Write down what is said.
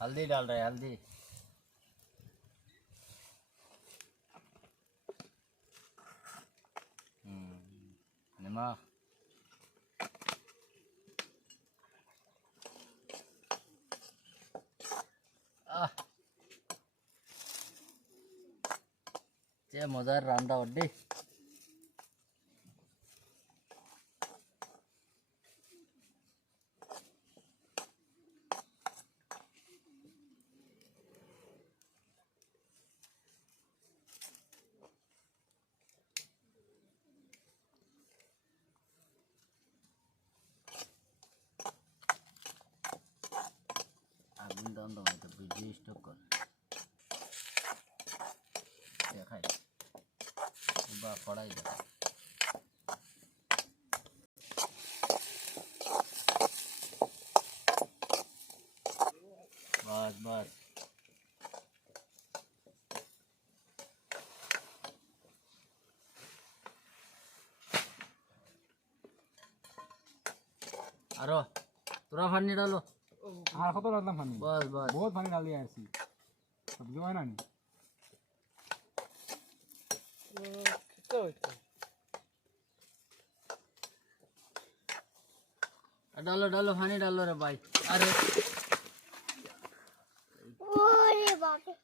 हल्दी डाल रहे हैं, हल्दी। नमक। যে মজার রান্না ওডি। আগুন দাও দাও, এটা ভিডিও স্টপ কর। দেখাই বা কড়াই দেখ। बस बस आरो पूरा पानी डालो। हाँ कत डालता पानी? बस बस बहुत पानी डाल दिया ऐसी सब्जी है ना नहीं। डालो डालो पानी डालो रे भाई। अरे ओरे बाप रे।